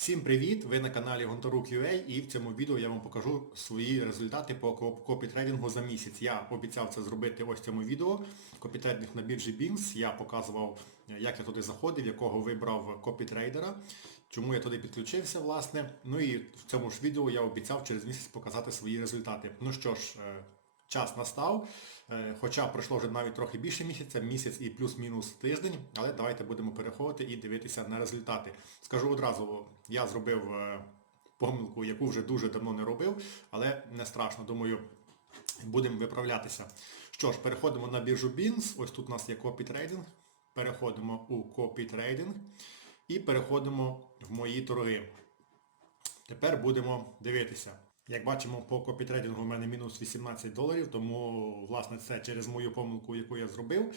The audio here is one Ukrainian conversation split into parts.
Всім привіт! Ви на каналі Гонторук.ua і в цьому відео я вам покажу свої результати по коп- копітрейдингу за місяць. Я обіцяв це зробити ось в цьому відео. Копітрейдинг на біржі Bings. Я показував, як я туди заходив, якого вибрав копітрейдера, чому я туди підключився, власне. Ну і в цьому ж відео я обіцяв через місяць показати свої результати. Ну що ж, е, час настав, е, хоча пройшло вже навіть трохи більше місяця, місяць і плюс-мінус тиждень, але давайте будемо переходити і дивитися на результати. Скажу одразу, я зробив е, помилку, яку вже дуже давно не робив, але не страшно, думаю, будемо виправлятися. Що ж, переходимо на біржу Beans, ось тут у нас є копітрейдинг, переходимо у копітрейдинг і переходимо в мої торги. Тепер будемо дивитися. Як бачимо, по копітрейдингу в мене мінус 18 доларів, тому власне це через мою помилку, яку я зробив.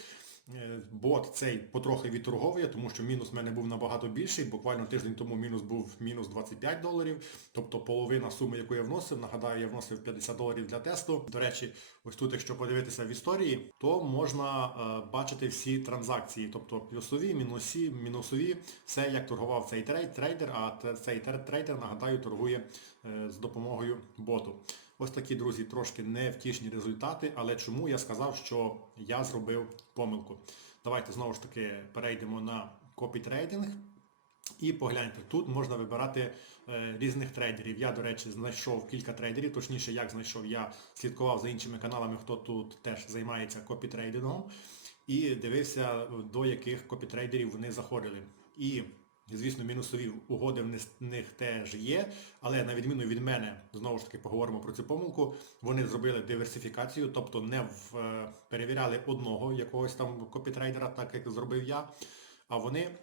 Е, Бот цей потрохи відторговує, тому що мінус в мене був набагато більший. Буквально тиждень тому мінус був мінус 25 доларів, тобто половина суми, яку я вносив. Нагадаю, я вносив 50 доларів для тесту. До речі, ось тут, якщо подивитися в історії, то можна е, бачити всі транзакції, тобто плюсові, мінусі, мінусові, все як торгував цей трейдер, а цей трейдер, нагадаю, торгує е, з допомогою боту. Ось такі, друзі, трошки невтішні результати, але чому я сказав, що я зробив помилку. Давайте знову ж таки перейдемо на копітрейдинг. І погляньте, тут можна вибирати е, різних трейдерів. Я, до речі, знайшов кілька трейдерів, точніше, як знайшов, я слідкував за іншими каналами, хто тут теж займається копітрейдингом, і дивився, до яких копітрейдерів вони заходили. І, звісно, мінусові угоди в них- теж є, але на відміну від мене, знову ж таки поговоримо про цю помилку, вони зробили диверсифікацію, тобто не в, е, перевіряли одного якогось там копітрейдера, так як зробив я, а вони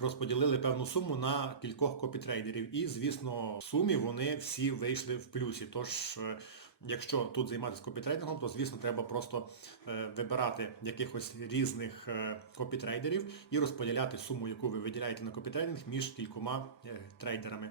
розподілили певну суму на кількох копітрейдерів. І, звісно, в сумі вони всі вийшли в плюсі. Тож, е, якщо тут займатися копітрейдингом, то, звісно, треба просто е, вибирати якихось різних е, копітрейдерів і розподіляти суму, яку ви виділяєте на копітрейдинг між кількома е, трейдерами.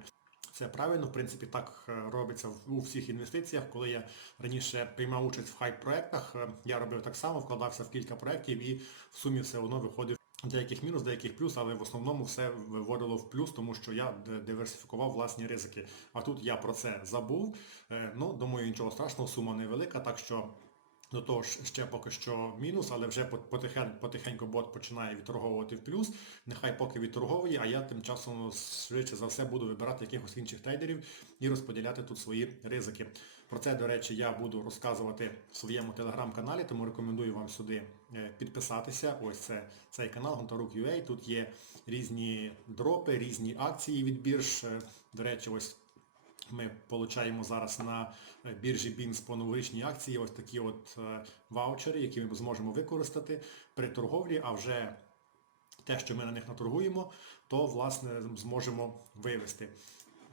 Це правильно, в принципі, так робиться у всіх інвестиціях. Коли я раніше приймав участь в хайп-проектах, я робив так само, вкладався в кілька проєктів і в сумі все одно виходив деяких мінус, деяких плюс, але в основному все виводило в плюс, тому що я диверсифікував власні ризики. А тут я про це забув. Е, Ну, думаю, нічого страшного, сума невелика, так що до того ж ще поки що мінус, але вже по- потихеньку бот починає відторговувати в плюс. Нехай поки відторговує, а я тим часом швидше за все буду вибирати якихось інших трейдерів і розподіляти тут свої ризики. Про це, до речі, я буду розказувати в своєму телеграм-каналі, тому рекомендую вам сюди е, підписатися. Ось це цей канал Гонтарук.ua. Тут є різні дропи, різні акції від бірж. Е, До речі, ось ми получаємо зараз на е, біржі BINS по новорічній акції ось такі от е, ваучери, які ми зможемо використати при торговлі, а вже те, що ми на них наторгуємо, то власне зможемо вивести.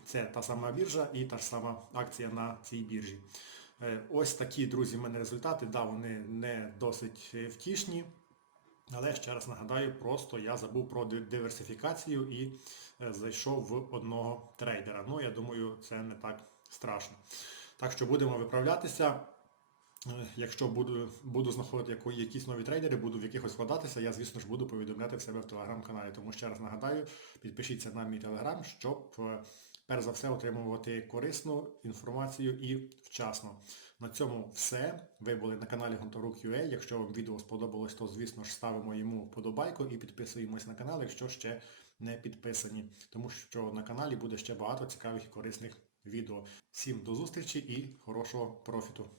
Це та сама біржа і та ж сама акція на цій біржі. Е, Ось такі, друзі, в мене результати. Да, вони не досить втішні. Але ще раз нагадаю, просто я забув про диверсифікацію і е, зайшов в одного трейдера. Ну, я думаю, це не так страшно. Так що будемо виправлятися. Е, Якщо буду, буду знаходити якісь нові трейдери, буду в якихось вкладатися, я, звісно ж, буду повідомляти в себе в телеграм-каналі. Тому ще раз нагадаю, підпишіться на мій телеграм, щоб е, перш за все отримувати корисну інформацію і вчасно. На цьому все. Ви були на каналі Гонторук.ua. Якщо вам відео сподобалось, то звісно ж ставимо йому вподобайку і підписуємось на канал, якщо ще не підписані. Тому що на каналі буде ще багато цікавих і корисних відео. Всім до зустрічі і хорошого профіту!